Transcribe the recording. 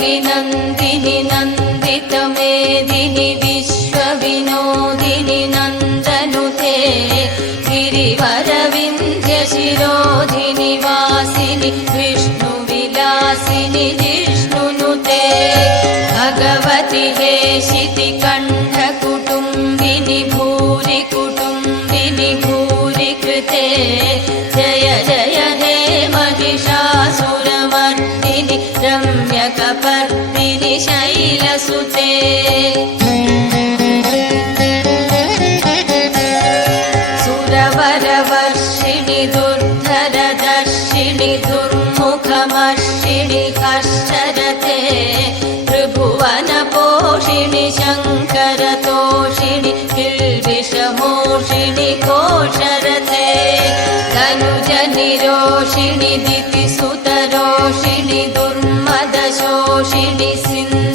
गिरिनन्दिनि नन्दितमेदिनि विश्वविनोदिनि नन्दनुते गिरिवरविन्ध्यशिरोधिनि वासिनि विष्णुविलासिनि जिष्णुनुते भगवति हेशितिकण्ठकुटुम्बिनि भूरि कुटुम्बिनि भूरि कृते जय जय हे महिषासुरमर्दिनि रम्यकपर्दिनि शैलसुते सुरवरवर्षिणि दुर्धरदर्शिनि दुर्मुखमर्षिणि हर्षरते त्रिभुवनपोषिणि शङ्करतोषिणि किल्बिषमोषिणि कोशरते तनुजनिरोषिणि दितिसुतरोषिणि दुर्मदशोषिणि सिन्धु